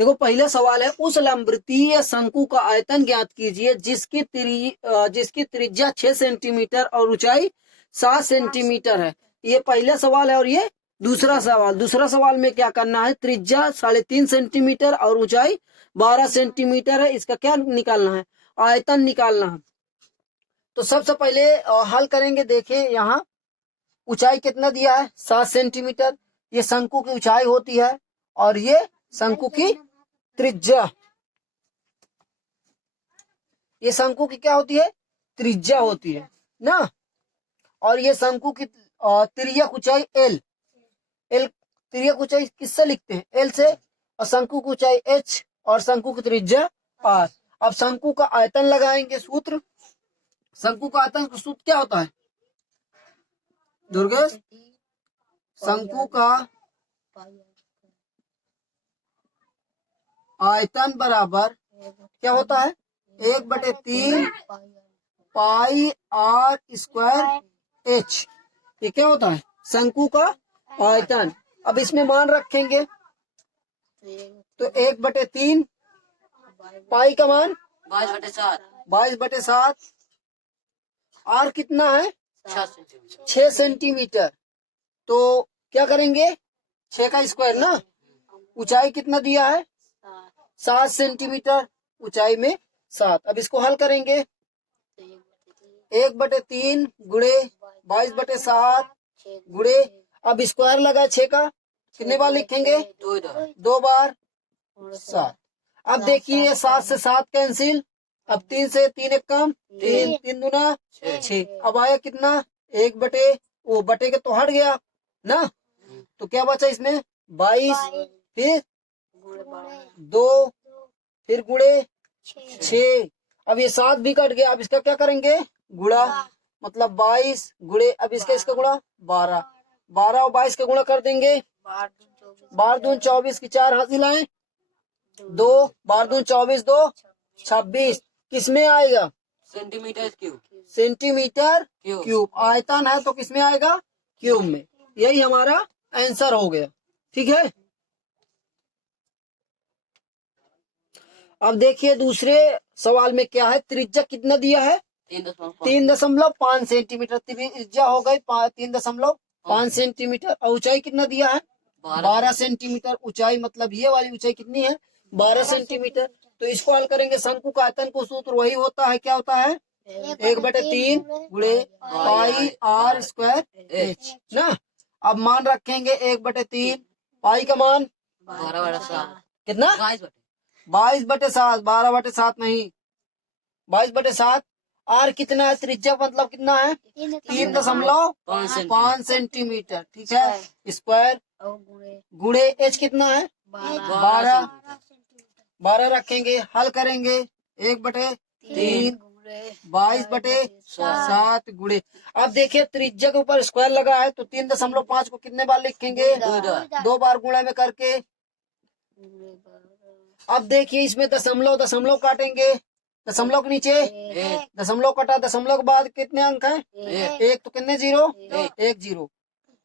देखो पहला सवाल है, उस लंबवृत्तीय शंकु का आयतन ज्ञात कीजिए जिसकी त्रिज्या 6 सेंटीमीटर और ऊंचाई 7 सेंटीमीटर है। ये पहला सवाल है। और ये दूसरा सवाल में क्या करना है, त्रिज्या 3.5 सेंटीमीटर और ऊंचाई 12 सेंटीमीटर है। इसका क्या निकालना है, आयतन निकालना है। तो सबसे पहले हल करेंगे। देखिए यहाँ ऊंचाई कितना दिया है, 7 सेंटीमीटर। ये शंकु की ऊंचाई होती है और ये शंकु की त्रिज्या, ये शंकु की क्या होती है, त्रिज्या होती है ना। और ये शंकु की तिर्यक ऊंचाई एल तिर्यक ऊंचाई किससे लिखते हैं, एल से। और शंकु की ऊंचाई एच और शंकु की त्रिज्या आर। अब शंकु का आयतन लगाएंगे सूत्र। शंकु का आयतन का सूत्र क्या होता है दुर्गेश, शंकु का आयतन बराबर क्या होता है, 1/3 पाई आर स्क्वायर एच। ये क्या होता है, शंकु का आयतन। अब इसमें मान रखेंगे तो 1/3 पाई का मान 22/7। आर कितना है, 6 सेंटीमीटर। तो क्या करेंगे, 6 का स्क्वायर ना। ऊंचाई कितना दिया है, 7 सेंटीमीटर, ऊंचाई में 7। अब इसको हल करेंगे, 1/3 गुणे 22/7 गुणे, अब स्क्वायर लगा 6 का, कितने बार लिखेंगे, 2 बार 7। अब देखिए 7 से 7 कैंसिल। अब 3 से 3 एक कम, 3 दूना 6। अब आया कितना, 1/बटे के तो हट गया ना, तो क्या बचा इसमें 22, फिर 2, फिर गुणे 6। अब ये 7 भी कट गया। अब इसका क्या करेंगे, गुणा, मतलब 22 गुणे, अब इसका गुणा 12 और 22 का गुणा कर देंगे। 12 दून 24 की 4 हाथ हिलाएं, 2 12 दून 24, 2 26। किसमें आएगा, सेंटीमीटर क्यूब। आयतन है तो किसमें आएगा, क्यूब में। यही हमारा आंसर हो गया। ठीक है। अब देखिए दूसरे सवाल में क्या है, त्रिज्या कितना दिया है, 3.5 सेंटीमीटर। त्रिज्या हो गई 3.5 सेंटीमीटर। और ऊंचाई कितना दिया है, 12 सेंटीमीटर। ऊंचाई मतलब ये वाली ऊंचाई कितनी है, 12 सेंटीमीटर। तो इसको हल करेंगे। शंकु का आयतन को सूत्र वही होता है, क्या होता है, 1/3 गुणे पाई आर स्क्वायर एच ना। अब मान रखेंगे 1/3 पाई का मान कितना, 22/7, 12/7 नहीं, 22/7। आर कितना है, त्रिज्या मतलब कितना है, 3.5 सेंटीमीटर। ठीक है, स्क्वायर गुणे एच कितना है, 12 रखेंगे। हल करेंगे 1/3 22/7 गुणे। अब देखिए त्रिज्या के ऊपर स्क्वायर लगा है तो 3.5 को कितने बार लिखेंगे, 2 बार गुणा में करके। अब देखिए इसमें दशमलव काटेंगे, दशमलव के नीचे दशमलव कटा, दशमलव के बाद कितने अंक हैं, 1 तो कितने 0, 1 0।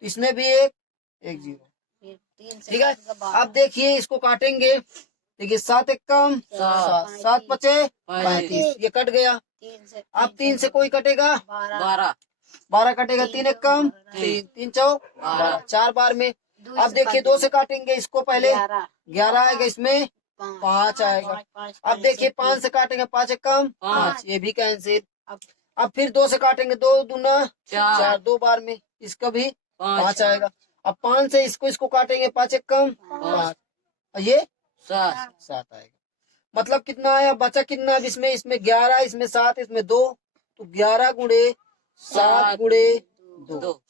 इसमें भी 1 0। ठीक है। अब देखिए इसको काटेंगे। देखिए 7 एक कम 7 बचे 35, ये कट गया। अब 3 से कोई कटेगा, 12 कटेगा। 3 एक कम 3 चौ 4 बार में। अब देखिए 2 से काटेंगे इसको, पहले 11 आएगा, इसमें 5 आएगा। अब देखिए 5 से काटेंगे, 5 एक कम 5, ये भी कैंसिल। अब फिर 2 से काटेंगे, 2 दूना 4, 2 बार में, इसका भी 5 आएगा। अब 5 से इसको काटेंगे, 5 एक कम 5, ये 7 आएगा। मतलब कितना आया, बचा कितना, इसमें 11, इसमें 7, इसमें 2, तो 11 गुणे 7 गुणे 2।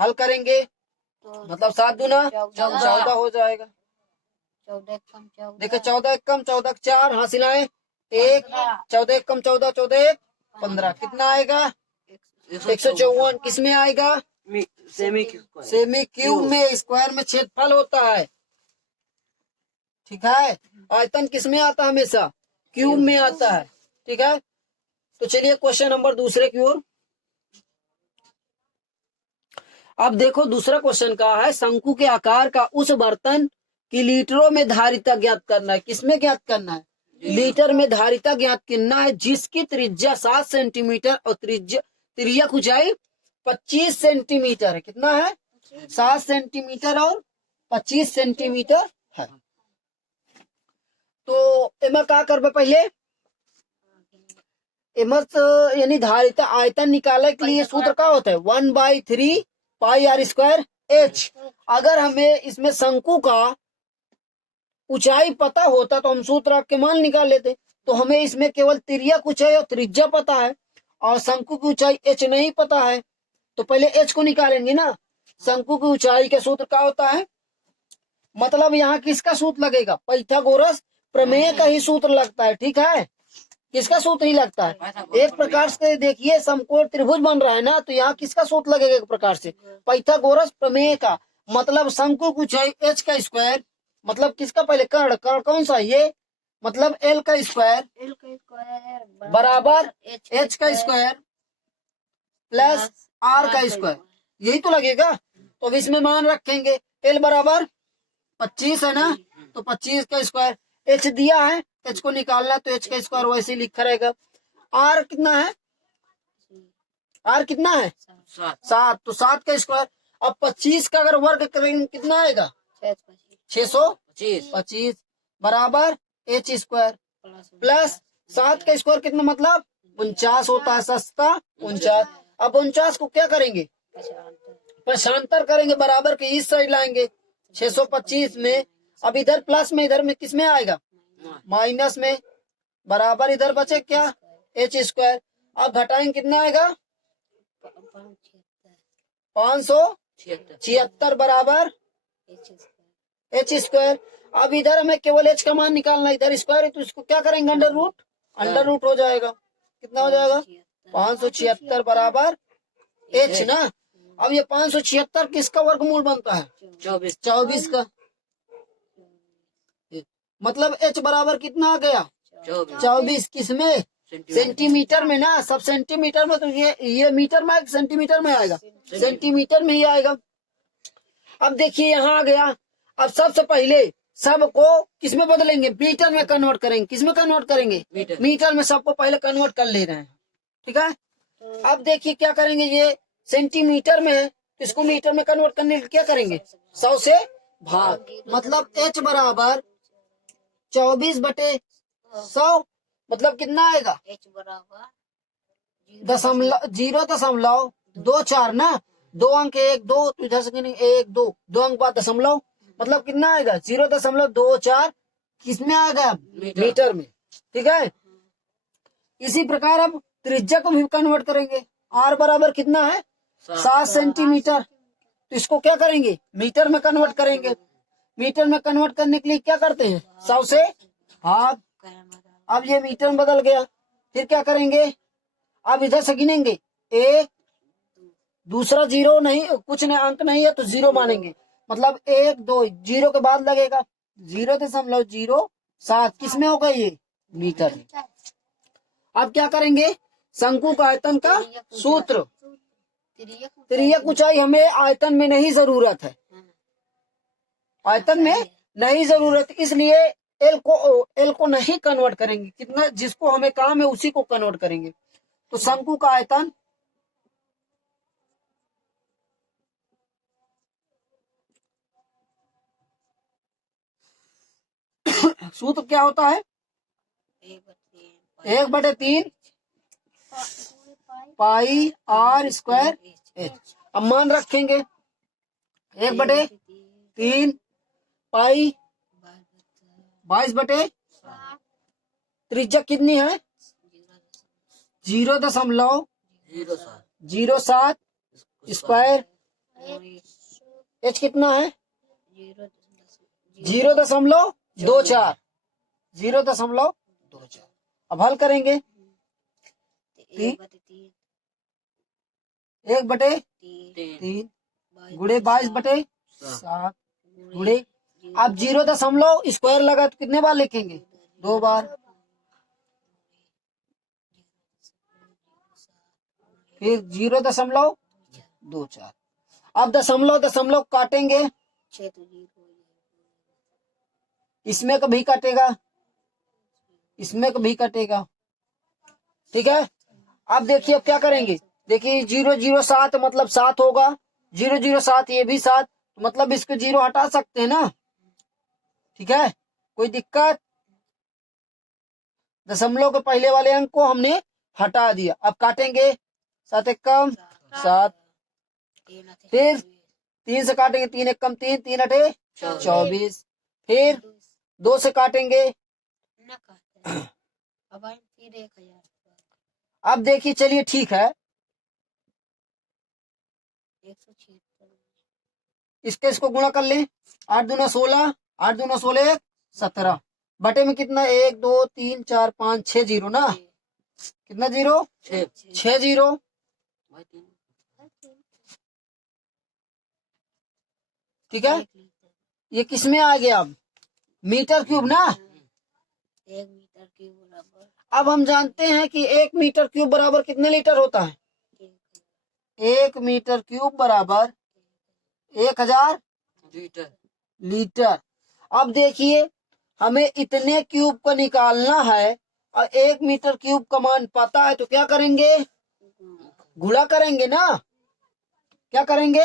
हल करेंगे मतलब 7 दूना 14 हो जाएगा। देखो 14 एक कम 14 4 हासिलाएं 1, 14 एक कम 14, 14 1 15, कितना आएगा 154। किसमें आएगा, सेमी क्यूब में। स्क्वायर में क्षेत्रफल होता है। ठीक है। आयतन किसमें आता है, हमेशा क्यूब में आता है। ठीक है। तो चलिए क्वेश्चन नंबर दूसरे की ओर। अब देखो दूसरा क्वेश्चन का है, शंकु के आकार का उस बर्तन कि लीटरों में धारिता ज्ञात करना है। किसमें ज्ञात करना है? लीटर में धारिता ज्ञात करना है, जिसकी त्रिज्या 7 सेंटीमीटर और तिर्यक ऊंचाई 25 सेंटीमीटर है। कितना है? 7 सेंटीमीटर और 25 सेंटीमीटर है। तो एमा क्या करबे पहले? एमा यानी धारिता आयतन निकालने के लिए सूत्र क्या होता है? 1/3 पाई आर स्क्वायर एच। अगर हमें इसमें शंकु का ऊंचाई पता होता तो हम सूत्र के मान निकाल लेते। तो हमें इसमें केवल तिर्यक ऊंचाई और त्रिज्या पता है और शंकु की ऊंचाई एच नहीं पता है, तो पहले एच को निकालेंगे ना। शंकु की ऊंचाई का सूत्र क्या होता है? मतलब यहाँ किसका सूत्र लगेगा? पाइथागोरस प्रमेय का ही सूत्र लगता है। ठीक है, किसका सूत्र ही लगता है? एक प्रकार से देखिए समकोण त्रिभुज बन रहा है ना, तो यहाँ किसका सूत्र लगेगा? एक प्रकार से पाइथागोरस प्रमेय का। मतलब शंकु की ऊंचाई एच का स्क्वायर, मतलब किसका? पहले कर्ण, कर्ण कौन सा? ये मतलब एल का स्क्वायर बराबर एच का स्क्वायर प्लस आर का स्क्वायर, यही तो लगेगा। तो अब इसमें मान रखेंगे एल बराबर 25 है ना, तो 25 का स्क्वायर। एच दिया है, एच को निकालना तो एच का स्क्वायर वैसे ही लिखा रहेगा। आर कितना है? आर कितना है? 7, तो 7 का स्क्वायर। अब 25 का अगर वर्ग करेंगे कितना आएगा? 625 बराबर एच स्क्वायर प्लस 7 का स्क्वायर कितना, मतलब 49 होता है। सस्ता 49। अब 49 को क्या करेंगे? पक्षांतर करेंगे, बराबर के इस साइड लाएंगे 625 में। अब इधर प्लस में, इधर में किस में आएगा? माइनस में। बराबर इधर बचे क्या? H square. अब घटाएंगे कितना आएगा? 576 बराबर एच स्क्वायर। अब इधर हमें केवल एच का मान निकालना है, इधर स्क्वायर है तो इसको क्या करेंगे? अंडर रूट हो जाएगा। कितना हो जाएगा? 576 बराबर एच ना। अब ये 576 किसका वर्गमूल बनता है? 24 का। मतलब एच बराबर कितना आ गया? 24। किसमें? सेंटीमीटर में ना। सब सेंटीमीटर में, तो ये मीटर में सेंटीमीटर में आएगा? सेंटीमीटर में ही आएगा। अब देखिए यहाँ आ गया। अब सबसे पहले सबको किसमें बदलेंगे? मीटर में कन्वर्ट करेंगे। किसमें कन्वर्ट करेंगे? मीटर में सबको पहले कन्वर्ट कर ले रहे हैं। ठीक है, अब देखिए क्या करेंगे। ये सेंटीमीटर में है, इसको मीटर में कन्वर्ट करने के लिए क्या करेंगे? 100 से भाग। मतलब एच बराबर 24/100, मतलब कितना आएगा? एच बराबर 0.24 ना। 2 अंक 1 2, तो इधर से 1 2, 2 अंक बाद दशमलव, मतलब कितना आएगा? 0.24 किसमें आएगा? मीटर में। ठीक है, इसी प्रकार अब त्रिज्या को भी कन्वर्ट करेंगे। आर बराबर कितना है? 7 सेंटीमीटर। तो इसको क्या करेंगे? मीटर में कन्वर्ट करेंगे। मीटर में कन्वर्ट करने के लिए क्या करते हैं? 100 से भाग। अब ये मीटर में बदल गया। फिर क्या करेंगे? अब इधर से गिनेंगे, एक, दूसरा जीरो नहीं, कुछ नहीं, अंक नहीं है तो जीरो मानेंगे। मतलब 1 2, जीरो के बाद लगेगा 0.07। किसमें होगा? ये मीटर में। अब क्या करेंगे? शंकु का आयतन का सूत्र। तिर्यक ऊंचाई हमें आयतन में नहीं जरूरत है, आयतन में नहीं जरूरत, इसलिए एल को नहीं कन्वर्ट करेंगे। कितना जिसको हमें काम है उसी को कन्वर्ट करेंगे। तो शंकु का आयतन सूत्र क्या होता है? 1/3 पाई आर स्क्वायर एच। अब मान रखेंगे 1/3 पाई 22 त्रिज्या कितनी है? 0.07 स्क्वायर। एच कितना है? 0.24। 0.24। अब हल करेंगे। 1/3 गुणे 22/7 गुणे, अब 0 स्क्वायर लगा तो कितने बार लिखेंगे? 2 बार। फिर 0.24। अब दशमलव काटेंगे इसमें कभी कटेगा, इसमें कभी कटेगा। ठीक है, अब देखिए अब क्या करेंगे। देखिए 007 मतलब 7 होगा, 007 ये भी 7, मतलब इसको 0 हटा सकते हैं ना। ठीक है, कोई दिक्कत। दशमलव के पहले वाले अंक को हमने हटा दिया। अब काटेंगे, 7 एक कम 7, फिर 3 से काटेंगे, 3 एक कम 3, 3 अठे 24, फिर 2 से काटेंगे। अब देखिए चलिए ठीक है, इसको गुणा कर लें। 8 दूना 16, 8 दूना 16 17, बटे में कितना 1 2 3 4 5 6 जीरो ना, कितना जीरो 6 जीरो। ठीक है, ये किसमें आ गया अब, मीटर क्यूब ना। 1 मीटर क्यूब बराबर, अब हम जानते हैं कि 1 मीटर क्यूब बराबर कितने लीटर होता है। 1 मीटर क्यूब बराबर 1000 लीटर। अब देखिए हमें इतने क्यूब को निकालना है और 1 मीटर क्यूब का मान पता है, तो क्या करेंगे, गुणा करेंगे ना। क्या करेंगे,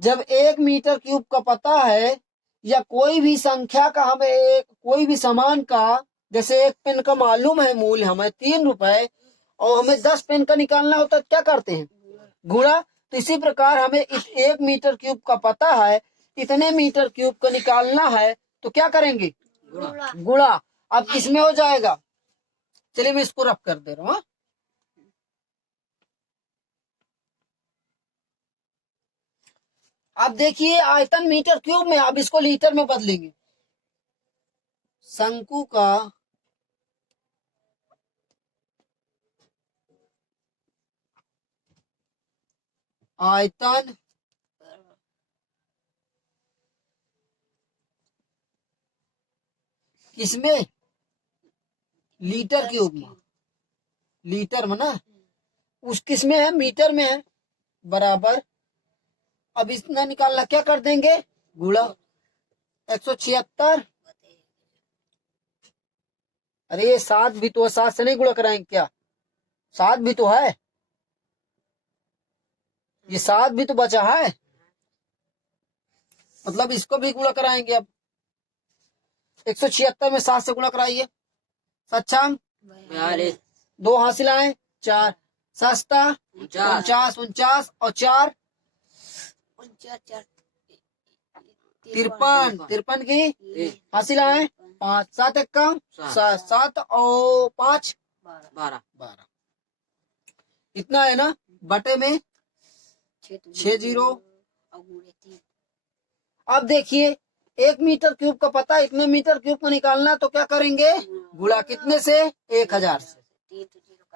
जब 1 मीटर क्यूब का पता है या कोई भी संख्या का हमें कोई भी सामान का, जैसे 1 पेन का मालूम है मूल्य हमें 3 रुपए और हमें 10 पेन का निकालना होता है, क्या करते हैं, गुणा। तो इसी प्रकार हमें 1 मीटर क्यूब का पता है, इतने मीटर क्यूब को निकालना है, तो क्या करेंगे, गुणा। अब किसमें हो जाएगा, चलिए मैं इसको रफ कर दे रहा हूँ। अब देखिए आयतन मीटर क्यूब में, अब इसको लीटर में बदलेंगे। शंकु का आयतन किसमें, लीटर क्यूब में, लीटर में ना, उस किसमें है, मीटर में है, बराबर। अब इतना निकालना, क्या कर देंगे, गुणा 176। अरे ये 7 भी तो है, 7 से नहीं गुणा कराएंगे क्या, 7 भी तो है, ये 7 भी तो बचा है, मतलब इसको भी गुणा कराएंगे। अब 176 में 7 से गुणा कराइए, सक्षम 2 हासिल आए 4, सस्ता 49, 49 और 4 53, 53 की हासिल आए 5, 7 एक कम 7 और 5 12, इतना है ना, बटे में 6 जीरो। अब देखिए 1 मीटर क्यूब का पता, इतने मीटर क्यूब को निकालना, तो क्या करेंगे, गुणा कितने से, 1000 से।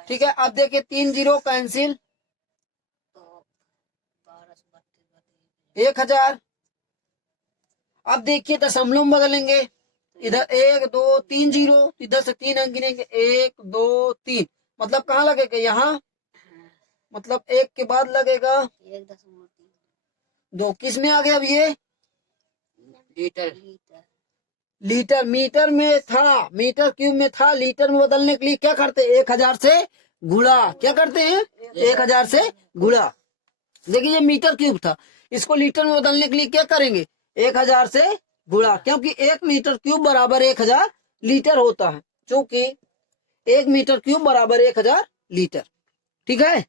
ठीक है, अब देखिए 3 जीरो कैंसिल, 1000। अब देखिए दशमलव में बदलेंगे, इधर 1 2 3 जीरो, इधर से 3 अंक गिनेंगे 1 2 3, मतलब कहाँ लगेगा, यहाँ, मतलब 1 के बाद लगेगा 2, किस में आ गया अब ये, लीटर। मीटर में था, मीटर क्यूब में था, लीटर में बदलने के लिए क्या करते हैं, 1000 से गुणा। क्या करते हैं, 1000 से गुणा। देखिए ये मीटर क्यूब था, इसको लीटर में बदलने के लिए क्या करेंगे, 1000 से गुणा, क्योंकि 1 मीटर क्यूब बराबर 1000 लीटर होता है, क्योंकि 1 मीटर क्यूब बराबर 1000 लीटर। ठीक है,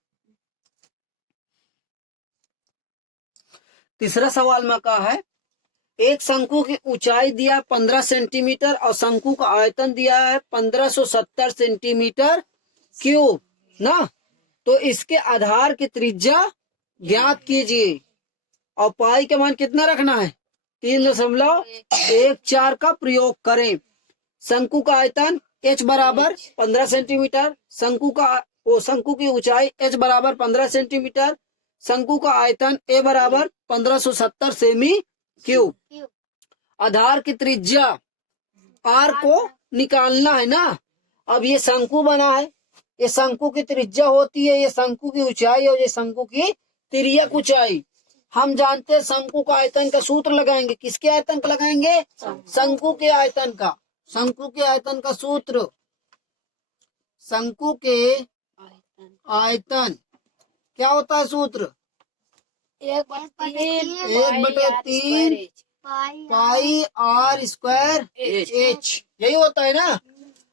तीसरा सवाल में कहा है, एक शंकु की ऊंचाई दिया 15 सेंटीमीटर और शंकु का आयतन दिया है 1570 सेंटीमीटर क्यूब ना, तो इसके आधार की त्रिज्या ज्ञात कीजिए और पाई का मान कितना रखना है, 3.14 का प्रयोग करें। शंकु का आयतन h बराबर 15 सेंटीमीटर, शंकु की ऊंचाई h बराबर 15 सेंटीमीटर, शंकु का आयतन a बराबर 1570 सेमी क्यूब। आधार की त्रिज्या r को निकालना है ना। अब ये शंकु बना है, ये शंकु की त्रिज्या होती है, ये शंकु की ऊंचाई और ये शंकु की तिर्यक ऊंचाई। हम जानते हैं शंकु का आयतन का सूत्र लगाएंगे। किसके आयतन का लगाएंगे? शंकु के आयतन का। शंकु के आयतन का सूत्र, शंकु के आयतन क्या होता है सूत्र? 1/3 पाई आर स्क्वायर एच, यही होता है ना।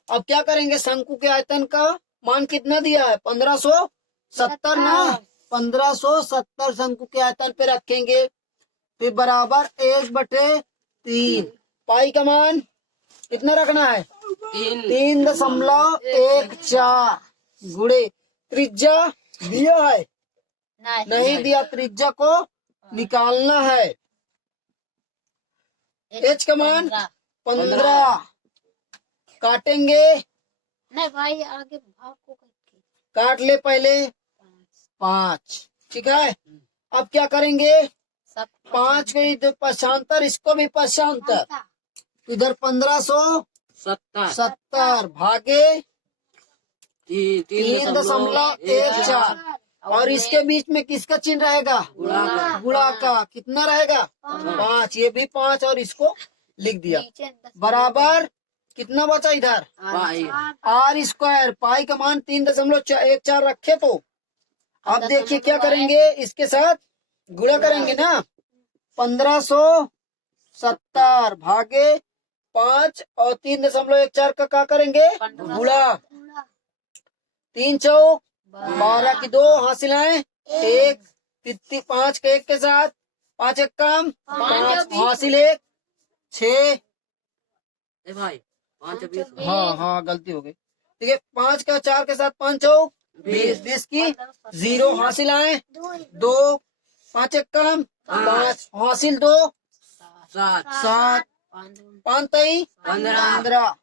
अब क्या करेंगे? शंकु के आयतन का मान कितना दिया है? 1570 ना। 1570 शंकु के आयतन पे रखेंगे, फिर बराबर 1/3 पाई का मान कितना रखना है? 3.14 गुणे त्रिज्या दिया है? नहीं दिया, त्रिज्या को निकालना है। एच का मान 15 काटेंगे। नहीं भाई, आगे भाग को काट ले पहले 5, ठीक है। अब क्या करेंगे? 5 के इधर पक्षांतर, इसको भी पक्षांतर, इधर 1570 भागे 3.14 और इसके बीच में किसका चिन्ह रहेगा? गुणा का। कितना रहेगा? 5, ये भी 5 और इसको लिख दिया बराबर। कितना बचा इधर? Are square. पाई का मान 3.14 रखे तो अब देखिए क्या करेंगे? इसके साथ गुणा करेंगे ना। 1570 भागे 5 और 3.14 का क्या करेंगे? गुणा। 3 चौक 12 की 2 हासिल है 1, 5 के 1 के साथ 5 1 कम 5 हासिल 1 6 भाई 5 20। हाँ गलती हो गई। ठीक है, 5 का 4 के साथ 5 चौक 20 की 0 हासिल आए 2, 5 1 कम 5 हासिल 2 7 5 3 15।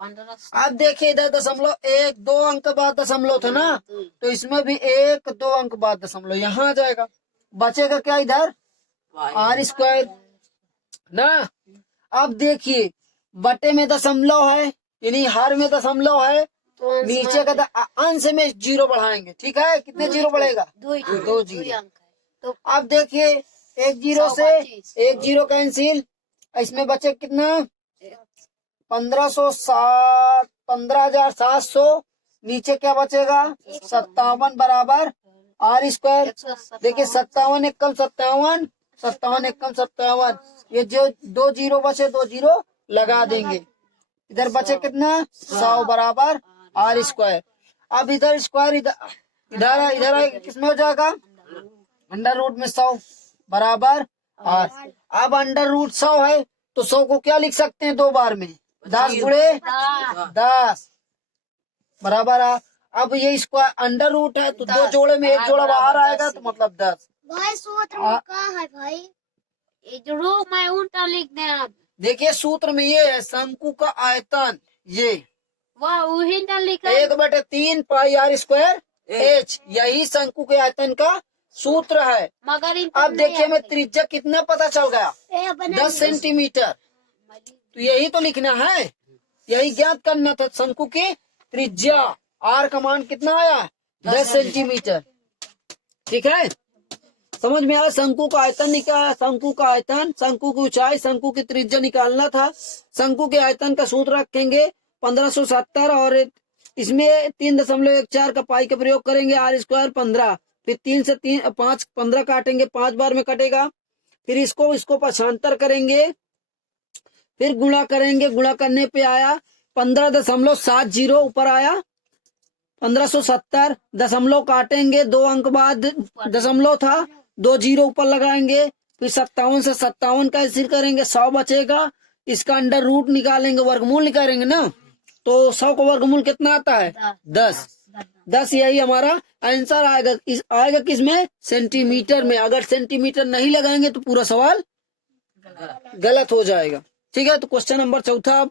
अब देखिए इधर दशमलव 1 2 अंक बाद दशमलव था ना, तो इसमें भी 1 2 अंक बाद दशमलव यहाँ आ जाएगा। बचेगा क्या इधर? आर स्क्वायर ना। अब देखिए बटे में दशमलव है, यानी हर में दशमलव है, नीचे का अंश में 0 बढ़ाएंगे। ठीक है, कितने 0 बढ़ेगा? 2 0। तो अब देखिए 1 0 से 1 0 कैंसिल, इसमें बचे कितना? 15,700। नीचे क्या बचेगा? 57 बराबर आर स्क्वायर। देखिए 57 1 कम 57, 57 1 कम 57। ये जो 2 0 बचे 2 0 लगा देंगे। इधर बचे कितना? 100 बराबर आर स्क्वायर। अब इधर स्क्वायर इधर किसमें हो जाएगा? अंडर रूट में 100 बराबर आर। अब अंडर रूट 100 है तो 100 को क्या लिख सकते हैं? 2 बार में 10 गुणे 10 बराबर आ। अब ये स्क्वायर अंडर रूट है तो 2 जोड़े में 1 जोड़ा बाहर आएगा तो मतलब 10। भाई सूत्र में क्या है भाई? ये जो मैं उल्टा लिख दे आप। देखिए सूत्र में ये है शंकु का आयतन, ये वाह वही ना लिखा 1/3 पाई आर स्क्वायर एच, यही शंकु के आयतन का सूत्र है। मगर अब देखिए मैं त्रिज्या कितना पता चल गया? 10 सेंटीमीटर। तो यही तो लिखना है, यही ज्ञात करना था। शंकु की त्रिज्या आर का मान कितना आया? 10 सेंटीमीटर। ठीक है, समझ में आया? शंकु का आयतन निकाला, शंकु का आयतन, शंकु की ऊंचाई, शंकु की त्रिज्या निकालना था। शंकु के आयतन का सूत्र रखेंगे 1570 और इसमें 3.14 का पाई का प्रयोग करेंगे। आर स्क्वायर 15, फिर 3 से 3 5 15 काटेंगे, 5 बार में कटेगा। फिर इसको पक्षांतर करेंगे, फिर गुणा करेंगे। गुणा करने पे आया 15.70 ऊपर आया 1570। दशमलव काटेंगे, 2 अंक बाद दशमलव था, 2 0 ऊपर लगाएंगे। फिर 57 से 57 का स्थिर करेंगे, 100 बचेगा। इसका अंडर रूट निकालेंगे, वर्गमूल निकालेंगे ना, तो 100 का वर्गमूल कितना आता है? 10। यही हमारा आंसर आएगा। आएगा किसमें? सेंटीमीटर में। अगर सेंटीमीटर नहीं लगाएंगे तो पूरा सवाल गलत हो जाएगा। ठीक है, तो क्वेश्चन नंबर 4 अब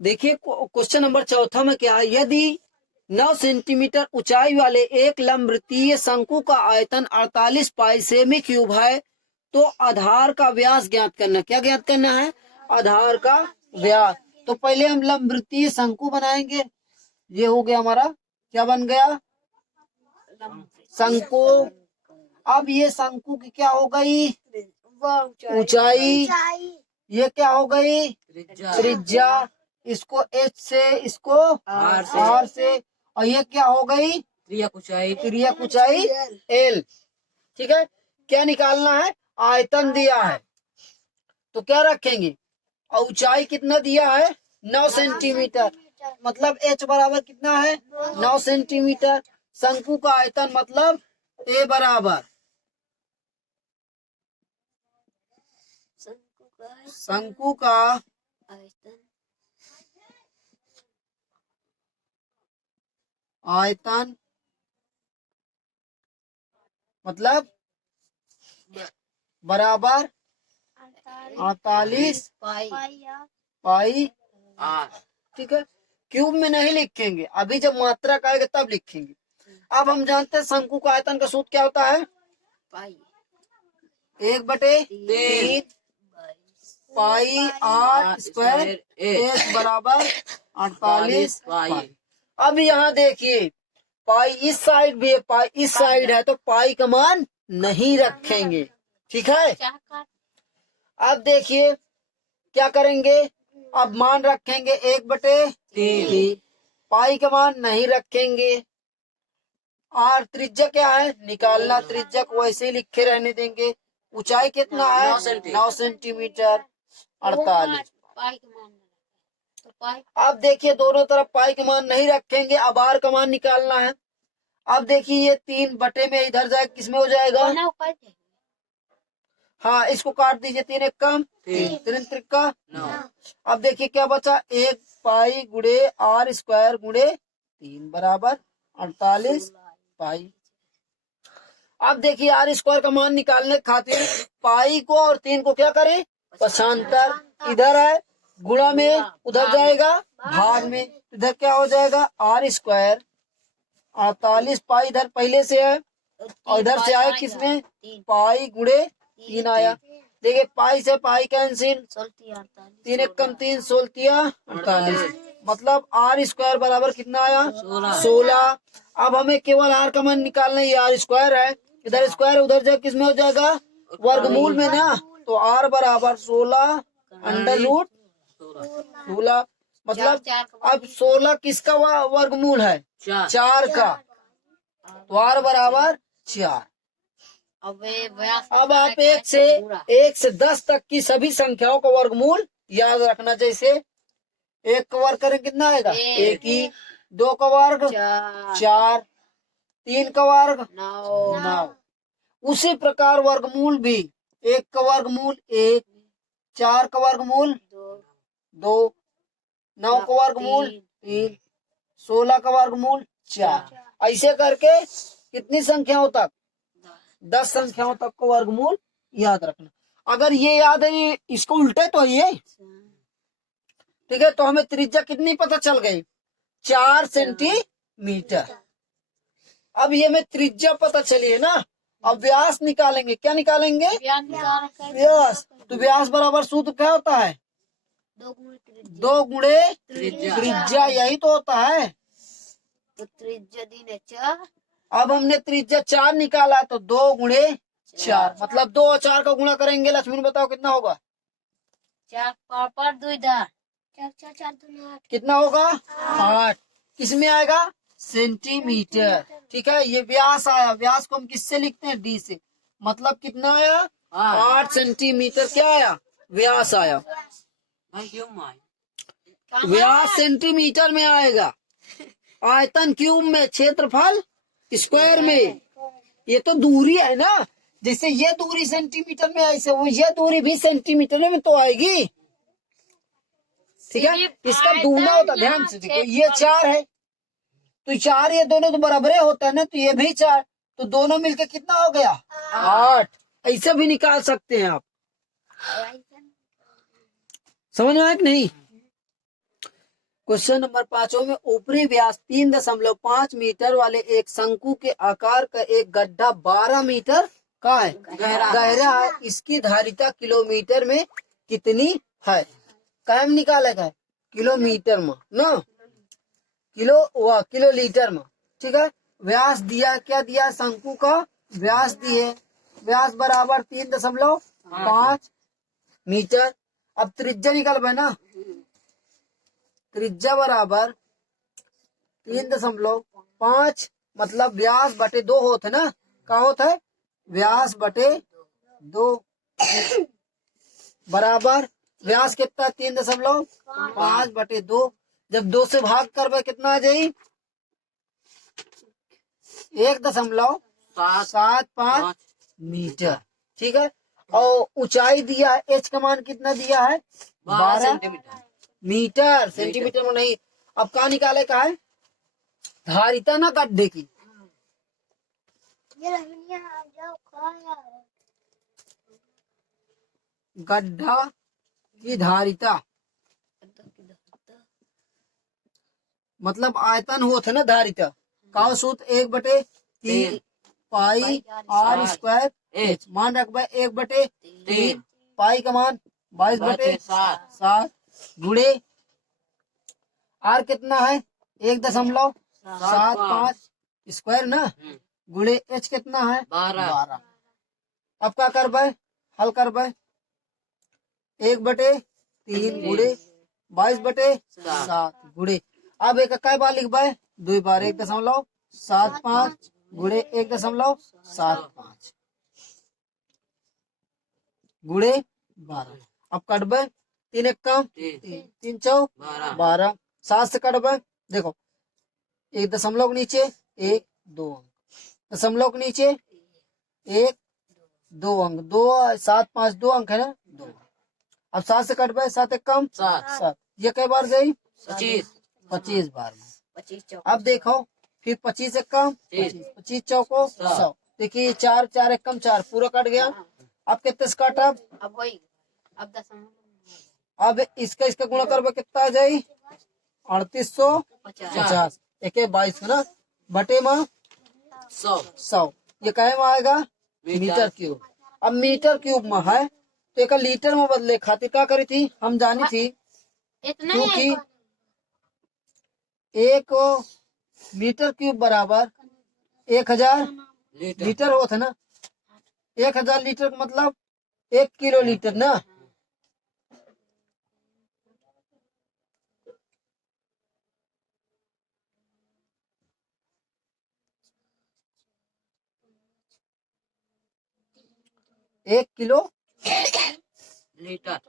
देखिए। क्वेश्चन नंबर 4 में क्या है? यदि 9 सेंटीमीटर ऊंचाई वाले एक लंबवृत्तीय शंकु का आयतन 48 पाई सेमी क्यूब है तो आधार का व्यास ज्ञात करना। क्या ज्ञात करना है? आधार का व्यास। तो पहले हम लंबवृत्तीय शंकु बनाएंगे। ये हो गया हमारा, क्या बन गया? शंकु अब ये शंकु की क्या हो गई? ऊंचाई। ये क्या हो गई? त्रिज्या। इसको एच से, इसको आर से, और ये क्या हो गई? त्रियक ऊंचाई। त्रियक ऊंचाई एल। ठीक है, क्या निकालना है? आयतन दिया है तो क्या रखेंगे? और ऊंचाई कितना दिया है? 9 सेंटीमीटर। मतलब एच बराबर कितना है? 9 सेंटीमीटर। शंकु का आयतन मतलब ए बराबर, शंकु का आयतन मतलब बराबर 48 पाई आर। ठीक है, क्यूब में नहीं लिखेंगे, अभी जब मात्रा का आएगा तब लिखेंगे। अब हम जानते हैं शंकु का आयतन का सूत्र क्या होता है? 1/3 पाई आर स्क्वायर एच बराबर 48 पाई। अब यहाँ देखिए, पाई इस साइड भी है, पाई इस साइड है, तो पाई का मान नहीं रखेंगे। ठीक है, अब देखिए क्या करेंगे? अब मान रखेंगे 1/3। पाई का मान नहीं रखेंगे। और त्रिज्या क्या है? निकालना। त्रिज्या को वैसे ही लिखे रहने देंगे। ऊंचाई कितना है? 9 सेंटीमीटर 48। अब देखिए दोनों तरफ पाई का मान नहीं रखेंगे, अब आर का मान निकालना है। अब देखिए ये 3 में इधर जाए, किसमें हो जाएगा? हाँ, इसको काट दीजिए। 3 एक कम, 3 त्रिका 9। अब देखिए क्या बचा? 1 पाई गुणे आर स्क्वायर गुणे 3 बराबर 48 पाई। अब देखिए आर स्क्वायर का मान निकालने खातिर पाई को और 3 को क्या करें? पक्षांतर। इधर है गुणा में, उधर जाएगा भाग में। इधर क्या हो जाएगा? आर स्क्वायर 48 पाई इधर पहले से है, और इधर से आया किसमें? पाई गुणे 3 आया। देखिए पाई से पाई कैंसिल, 3 एक कम 3 16 48। मतलब आर स्क्वायर बराबर कितना आया? 16। अब हमें केवल आर का मान निकालना है। ये आर स्क्वायर है, इधर स्क्वायर उधर जाए, किसमें हो जाएगा? वर्गमूल में ना। तो आर बराबर 16 √16। मतलब अब 16 किसका वर्गमूल है? 4 का। तो आर बराबर 4। अब आप 1 से 10 तक की सभी संख्याओं का वर्गमूल याद रखना। जैसे 1 का वर्ग करें कितना आएगा? 1 ही। 2 का वर्ग 4, 3 का वर्ग 9। उसी प्रकार वर्गमूल भी 1 का वर्गमूल 1, 4 का वर्गमूल 2, 9 का वर्गमूल 3, 16 का वर्गमूल 4। ऐसे करके कितनी संख्याओं तक? 10 संख्याओं तक को वर्गमूल याद रखना। अगर ये याद है, इसको उल्टे तो ये ठीक है, तो हमें त्रिज्या कितनी पता चल गई? 4 सेंटीमीटर। अब ये हमें त्रिज्या पता चली है ना। अब व्यास निकालेंगे। क्या निकालेंगे? व्यास। तो व्यास बराबर सूत्र क्या होता है? 2 गुणे त्रिज्या। यही तो होता है। तो त्रिज्या दिन 4। अब हमने त्रिज्या 4 निकाला, तो 2 गुणे 4 मतलब 2 और 4 का गुणा करेंगे। लक्ष्मी बताओ कितना होगा? 4 पर 2 इधर 4 2 8 कितना होगा? 8। किसमें आएगा? सेंटीमीटर। ठीक है, ये व्यास आया। व्यास को हम किससे लिखते हैं? डी से। मतलब कितना आया? 8 सेंटीमीटर क्या आया? व्यास आया। व्यास सेंटीमीटर में आएगा, आयतन क्यूब में, क्षेत्रफल स्क्वायर में। ये तो दूरी है ना, जैसे ये दूरी सेंटीमीटर में, ऐसे वो ये दूरी भी सेंटीमीटर में तो आएगी। ठीक है, इसका दूना होता। ध्यान से देखो, ये 4 है तो 4, ये दोनों तो बराबर होता है ना, तो ये भी 4, तो दोनों मिलके कितना हो गया? 8। ऐसे भी निकाल सकते हैं आप। समझ में आया कि नहीं? क्वेश्चन नंबर 5 में, ऊपरी व्यास 3.5 मीटर वाले एक शंकु के आकार का एक गड्ढा 12 मीटर का है, गहरा है। इसकी धारिता किलोमीटर में कितनी है? कायम निकालेगा किलोमीटर में ना, किलो लीटर में। ठीक है, व्यास दिया, क्या दिया? शंकु का व्यास दिए, व्यास बराबर 3.5 मीटर। अब त्रिज्या निकल पाए ना, त्रिज्या बराबर 3.5 मतलब व्यास बटे 2 होते ना, क्या होता है व्यास बटे 2 बराबर व्यास कितना 3.5 बटे 2। जब 2 से भाग कर कितना आ जाये 1.75 मीटर। ठीक है, और ऊंचाई दिया है, एच का मान कितना दिया है 12 सेंटीमीटर। मीटर, सेंटीमीटर में नहीं। अब कहाँ निकाले का है धारिता ना गड्ढे की, गड्ढा की धारिता मतलब आयतन होते ना धारिता का सूत्र 1/3 पाई आर स्क्वायर एच। मान रख 1/3 पाई का मान 22/7 गुणे आर कितना है 1.75 स्क्वायर ना गुणे एच कितना है 12। अब क्या कर हल कर 1/3 गुणे 22/7 गुणे। अब एक कई बार लिख 2 बार 1.75 गुणे 1.75 गुणे 12। अब कट 3 एक कम 3 चौ 12 7 से कट देखो 1 दशमलव के नीचे 1 2 अंक, दशमलव के नीचे 1 2 अंक, 2 7 5 2 अंक है ना 2। अब 7 से कट 7 एक कम 7, ये कई बार गई 25 बार में। अब देखो फिर 25 एक कम 25 चौको 100। देखिए 4 4 एक कम 4 पूरा कट गया। अब कितने से काटा अब इसका गुणा करबे कितना आ जाये 3850 एक 22 है ना बटे में 100 ये कहे में आएगा मीटर क्यूब। अब मीटर क्यूब में है तो एक लीटर में बदले खातिर क्या करी थी हम जानी थी, क्योंकि 1 मीटर क्यूब बराबर 1000 लीटर होता ना, 1000 लीटर का मतलब 1 किलो लीटर ना। एक किलो लीटर।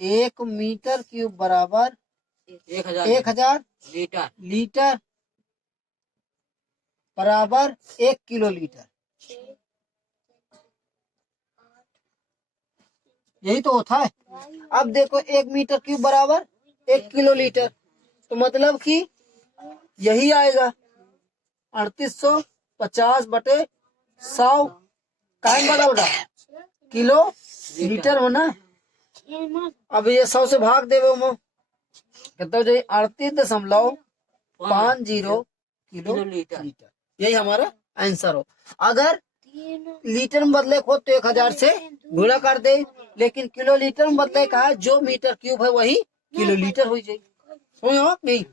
1 मीटर क्यूब बराबर 1000 लीटर बराबर 1 किलो लीटर। यही तो होता है। अब देखो 1 मीटर क्यूब बराबर 1 किलो लीटर, तो मतलब कि यही आएगा 3850 बटे 100 काहे बदल रहा किलो लीटर हो ना। अब ये 100 से भाग देवे कितना 38.50 किलो लीटर। यही हमारा आंसर हो। अगर लीटर में बदले को तो 1000 से गुणा कर दे, लेकिन किलो लीटर में बदले का है जो मीटर क्यूब है वही किलो लीटर हो जाए। नहीं